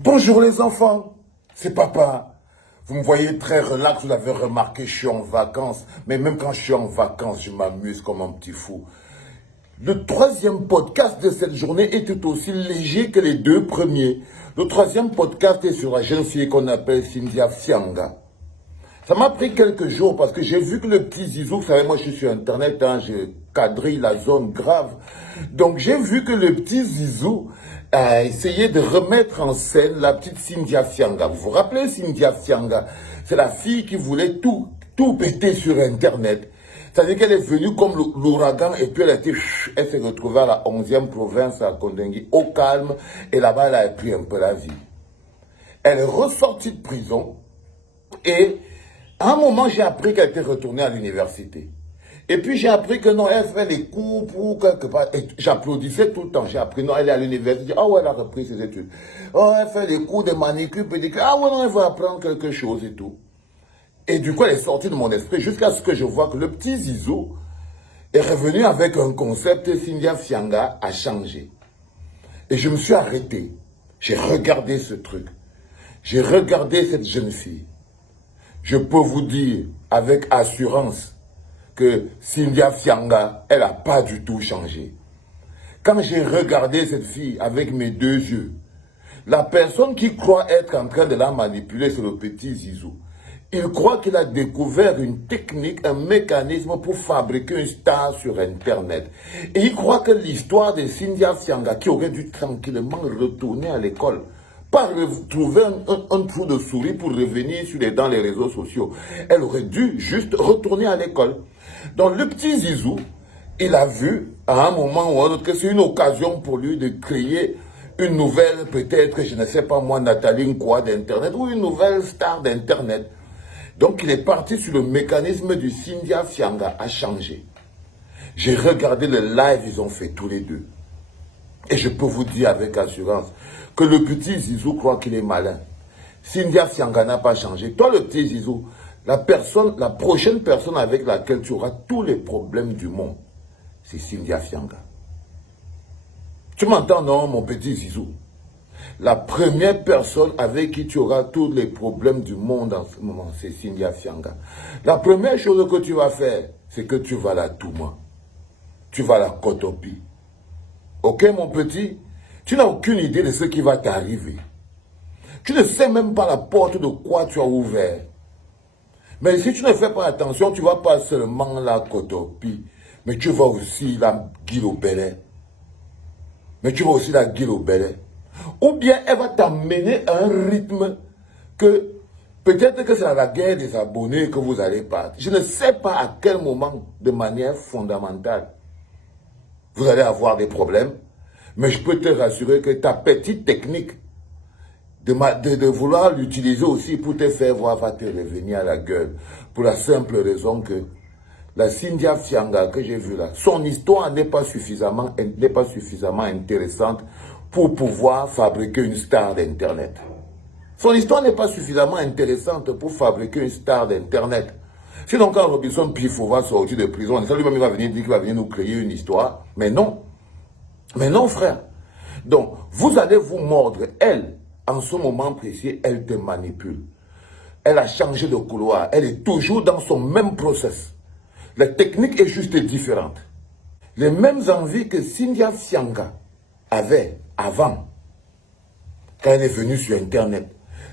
Bonjour les enfants, c'est papa. Vous me voyez très relax, vous l'avez remarqué, je suis en vacances. Mais même quand je suis en vacances, je m'amuse comme un petit fou. Le troisième podcast de cette journée est tout aussi léger que les deux premiers. Le troisième podcast est sur la jeune fille qu'on appelle Cynthia Fianga. Ça m'a pris quelques jours parce que j'ai vu que le petit Zizou, vous savez, moi je suis sur Internet, je quadrille la zone grave. Donc j'ai vu que le petit Zizou a essayé de remettre en scène la petite Cynthia Fianga. Vous vous rappelez Cynthia Fianga? C'est la fille qui voulait tout péter sur Internet. C'est-à-dire qu'elle est venue comme l'ouragan et puis elle s'est retrouvée à la 11e province à Kondengui, au calme, et là-bas elle a pris un peu la vie. Elle est ressortie de prison et à un moment, j'ai appris qu'elle était retournée à l'université. Et puis, j'ai appris que non, elle fait les cours pour quelque part. Et j'applaudissais tout le temps. J'ai appris, non, elle est à l'université. Ah ouais, elle a repris ses études. Oh, elle fait les cours de manicure, pédicure. Ah ouais, non, elle va apprendre quelque chose et tout. Et du coup, elle est sortie de mon esprit jusqu'à ce que je vois que le petit Zizou est revenu avec un concept. Cynthia Fianga a changé. Et je me suis arrêté. J'ai regardé ce truc. J'ai regardé cette jeune fille. Je peux vous dire avec assurance que Cynthia Fianga, elle n'a pas du tout changé. Quand j'ai regardé cette fille avec mes deux yeux, la personne qui croit être en train de la manipuler, c'est le petit Zizou. Il croit qu'il a découvert une technique, un mécanisme pour fabriquer une star sur Internet. Et il croit que l'histoire de Cynthia Fianga, qui aurait dû tranquillement retourner à l'école, pas trouver un trou de souris pour revenir dans les réseaux sociaux. Elle aurait dû juste retourner à l'école. Donc le petit Zizou, il a vu à un moment ou à un autre que c'est une occasion pour lui de créer une nouvelle, peut-être, je ne sais pas moi, Nathalie Nkwa d'Internet, ou une nouvelle star d'Internet. Donc il est parti sur le mécanisme du Cynthia Fianga à changer. J'ai regardé le live ils ont fait tous les deux. Et je peux vous dire avec assurance que le petit Zizou croit qu'il est malin. Cynthia Fianga n'a pas changé. Toi, le petit Zizou, la prochaine personne avec laquelle tu auras tous les problèmes du monde, c'est Cynthia Fianga. Tu m'entends, non, mon petit Zizou? La première personne avec qui tu auras tous les problèmes du monde en ce moment, c'est Cynthia Fianga. La première chose que tu vas faire, c'est que tu vas la touma. Tu vas la kotopie. Ok, mon petit? Tu n'as aucune idée de ce qui va t'arriver. Tu ne sais même pas la porte de quoi tu as ouvert. Mais si tu ne fais pas attention, tu ne vas pas seulement la kotopie, mais tu vas aussi la guilobéler. Ou bien elle va t'amener à un rythme que peut-être que c'est à la guerre des abonnés que vous allez partir. Je ne sais pas à quel moment, de manière fondamentale, vous allez avoir des problèmes. Mais je peux te rassurer que ta petite technique de vouloir l'utiliser aussi pour te faire voir va te revenir à la gueule. Pour la simple raison que la Cynthia Fianga que j'ai vue là, son histoire n'est pas suffisamment intéressante pour pouvoir fabriquer une star d'Internet. Son histoire n'est pas suffisamment intéressante pour fabriquer une star d'Internet. Sinon, quand Robinson Pifo va sortir de prison, lui-même il va venir dire qu'il va venir nous créer une histoire. Mais non. Mais non, frère. Donc, vous allez vous mordre. Elle, en ce moment précis, elle te manipule. Elle a changé de couloir. Elle est toujours dans son même process. La technique est juste différente. Les mêmes envies que Cynthia Fianga avait avant, quand elle est venue sur Internet.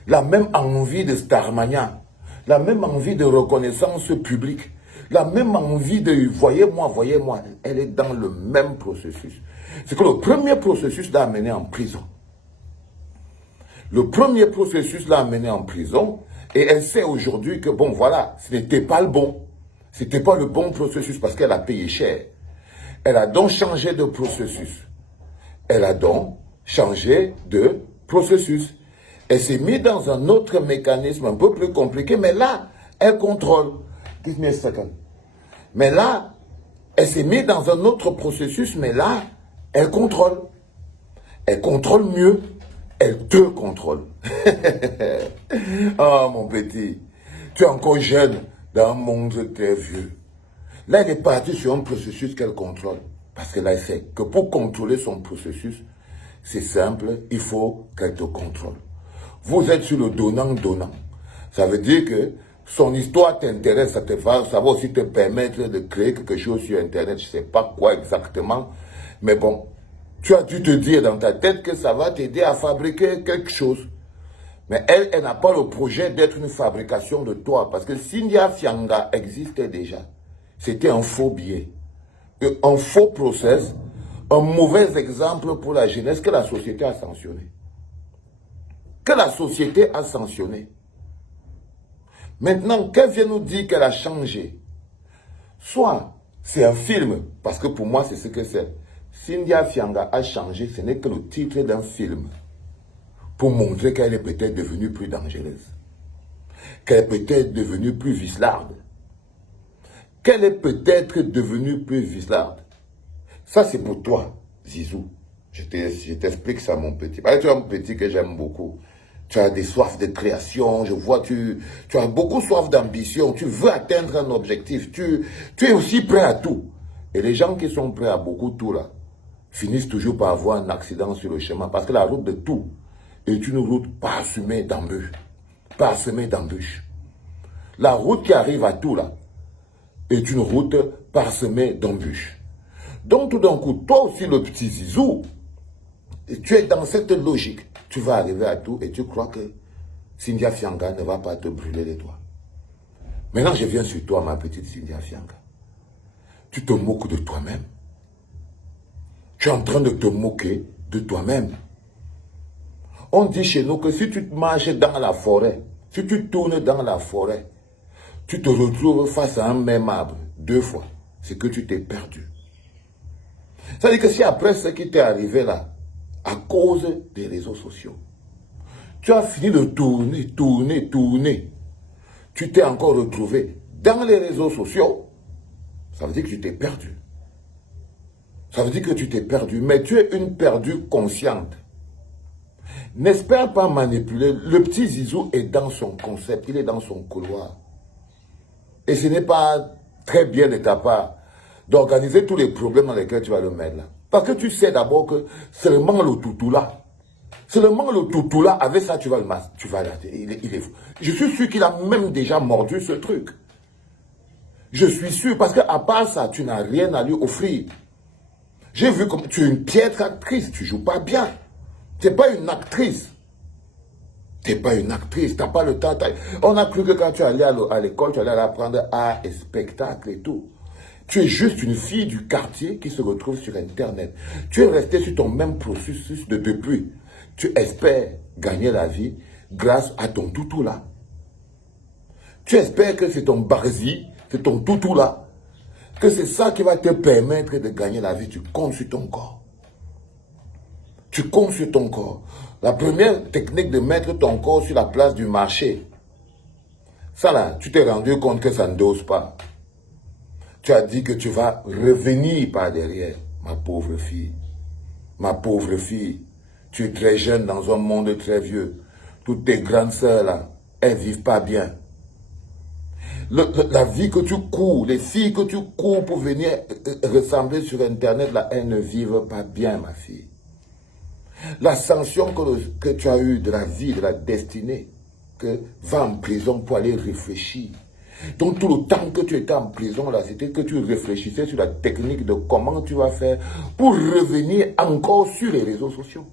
La même envie de Starmania. La même envie de reconnaissance publique. La même envie de voyez-moi, voyez-moi. Elle est dans le même processus. C'est que le premier processus l'a amené en prison. Le premier processus l'a amené en prison. Et elle sait aujourd'hui que, bon, voilà, ce n'était pas le bon. Ce n'était pas le bon processus parce qu'elle a payé cher. Elle a donc changé de processus. Elle s'est mise dans un autre mécanisme un peu plus compliqué, mais là, elle contrôle. Give me a second. Mais là, elle s'est mise dans un autre processus, mais là, elle contrôle. Elle contrôle mieux. Elle te contrôle. Ah, mon petit, tu es encore jeune dans un monde très vieux. Là, elle est partie sur un processus qu'elle contrôle. Parce que là, elle sait que pour contrôler son processus, c'est simple, il faut qu'elle te contrôle. Vous êtes sur le donnant-donnant. Ça veut dire que son histoire t'intéresse, ça va aussi te permettre de créer quelque chose sur Internet. Je ne sais pas quoi exactement, mais bon, tu as dû te dire dans ta tête que ça va t'aider à fabriquer quelque chose. Mais elle n'a pas le projet d'être une fabrication de toi. Parce que Cynthia Fianga existait déjà. C'était un faux billet. Un faux process. Un mauvais exemple pour la jeunesse que la société a sanctionné. Que la société a sanctionné. Maintenant, qu'elle vient nous dire qu'elle a changé. Soit c'est un film, parce que pour moi c'est ce que c'est. Cynthia Fianga a changé, ce n'est que le titre d'un film. Pour montrer qu'elle est peut-être devenue plus dangereuse. Qu'elle est peut-être devenue plus vicelarde. Qu'elle est peut-être devenue plus vicelarde. Ça c'est pour toi, Zizou. Je t'explique ça mon petit. Parce que tu es un petit que j'aime beaucoup. Tu as des soifs de création, je vois, tu as beaucoup soif d'ambition, tu veux atteindre un objectif, tu es aussi prêt à tout. Et les gens qui sont prêts à beaucoup tout là, finissent toujours par avoir un accident sur le chemin. Parce que la route de tout est une route parsemée d'embûches. Parsemée d'embûches. La route qui arrive à tout là est une route parsemée d'embûches. Donc tout d'un coup, toi aussi le petit Zizou, tu es dans cette logique. Tu vas arriver à tout et tu crois que Cynthia Fianga ne va pas te brûler les doigts. Maintenant, je viens sur toi, ma petite Cynthia Fianga. Tu te moques de toi-même. Tu es en train de te moquer de toi-même. On dit chez nous que si tu marches dans la forêt, si tu tournes dans la forêt, tu te retrouves face à un même arbre 2 fois. C'est que tu t'es perdu. Ça veut dire que si après ce qui t'est arrivé là, à cause des réseaux sociaux, tu as fini de tourner, tu t'es encore retrouvé dans les réseaux sociaux, ça veut dire que tu t'es perdu. Ça veut dire que tu t'es perdu, mais tu es une perdue consciente. N'espère pas manipuler. Le petit Zizou est dans son concept, il est dans son couloir. Et ce n'est pas très bien de ta part d'organiser tous les problèmes dans lesquels tu vas le mettre là. Parce que tu sais d'abord que seulement le toutou là, avec ça tu vas le masser, tu vas il est fou. Je suis sûr qu'il a même déjà mordu ce truc. Je suis sûr, parce qu'à part ça, tu n'as rien à lui offrir. J'ai vu comme tu es une piètre actrice, tu joues pas bien. Tu n'es pas une actrice. Tu n'es pas une actrice, tu n'as pas le temps. On a cru que quand tu allais à l'école, tu allais apprendre art et spectacle et tout. Tu es juste une fille du quartier qui se retrouve sur Internet. Tu es resté sur ton même processus de depuis. Tu espères gagner la vie grâce à ton toutou là. Tu espères que c'est ton barzi, c'est ton toutou là, que c'est ça qui va te permettre de gagner la vie. Tu comptes sur ton corps. Tu comptes sur ton corps. La première technique de mettre ton corps sur la place du marché, ça là, tu t'es rendu compte que ça ne dose pas. Tu as dit que tu vas revenir par derrière, ma pauvre fille. Ma pauvre fille, tu es très jeune dans un monde très vieux. Toutes tes grandes sœurs là, elles ne vivent pas bien. La vie que tu cours, les filles que tu cours pour venir ressembler sur Internet là, elles ne vivent pas bien, ma fille. La sanction que tu as eue de la vie, de la destinée, que va en prison pour aller réfléchir. Donc tout le temps que tu étais en prison là, c'était que tu réfléchissais sur la technique de comment tu vas faire pour revenir encore sur les réseaux sociaux.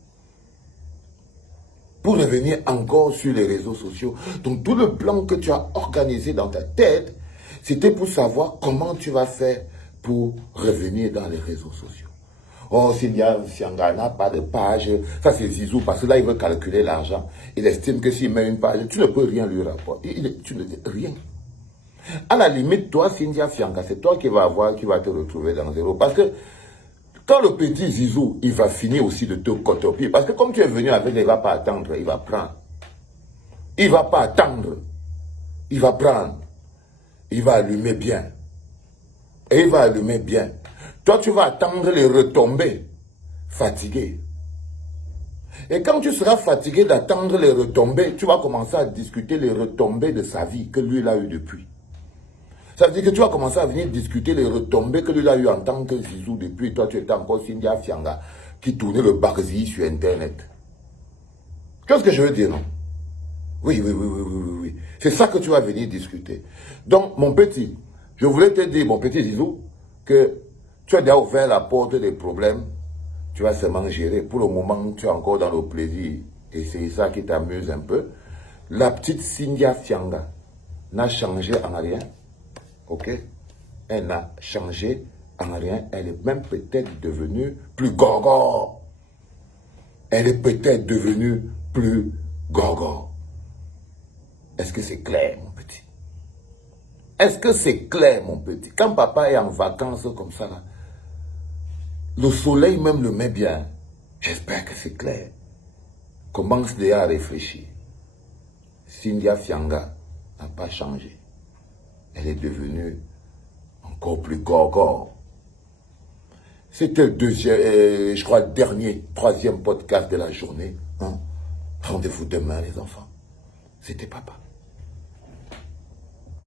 Pour revenir encore sur les réseaux sociaux. Donc tout le plan que tu as organisé dans ta tête, c'était pour savoir comment tu vas faire pour revenir dans les réseaux sociaux. Oh, Cynthia Fianga n'a pas de page, ça c'est Zizou, parce que là il veut calculer l'argent. Il estime que s'il met une page, tu ne peux rien lui rapporter. Tu ne dis rien. À la limite, toi, Cynthia Fianga, c'est toi qui vas te retrouver dans zéro. Parce que quand le petit Zizou, il va finir aussi de te cotopier. Parce que comme tu es venu avec, il ne va pas attendre, il va prendre. Il ne va pas attendre. Il va prendre. Il va allumer bien. Et il va allumer bien. Toi, tu vas attendre les retombées. Fatigué. Et quand tu seras fatigué d'attendre les retombées, tu vas commencer à discuter les retombées de sa vie que lui, il a eu depuis. Ça veut dire que tu vas commencer à venir discuter les retombées que lui a eu en tant que Zizou depuis. Toi, tu étais encore Cynthia Fianga qui tournait le barzi sur Internet. Qu'est-ce que je veux dire, non? Oui, oui, oui, oui, oui, oui, oui. C'est ça que tu vas venir discuter. Donc, mon petit, je voulais te dire, mon petit Zizou, que tu as déjà ouvert la porte des problèmes, tu vas seulement gérer. Pour le moment, tu es encore dans le plaisir. Et c'est ça qui t'amuse un peu. La petite Cynthia Fianga n'a changé en rien. Ok? Elle n'a changé en rien. Elle est même peut-être devenue plus gorgore. Elle est peut-être devenue plus gorgore. Est-ce que c'est clair, mon petit? Est-ce que c'est clair, mon petit? Quand papa est en vacances comme ça, là, le soleil même le met bien. J'espère que c'est clair. Commence déjà à réfléchir. Cynthia Fianga n'a pas changé. Elle est devenue encore plus gorgore. C'était le deuxième, je crois, troisième podcast de la journée. Hein? Rendez-vous demain, les enfants. C'était papa.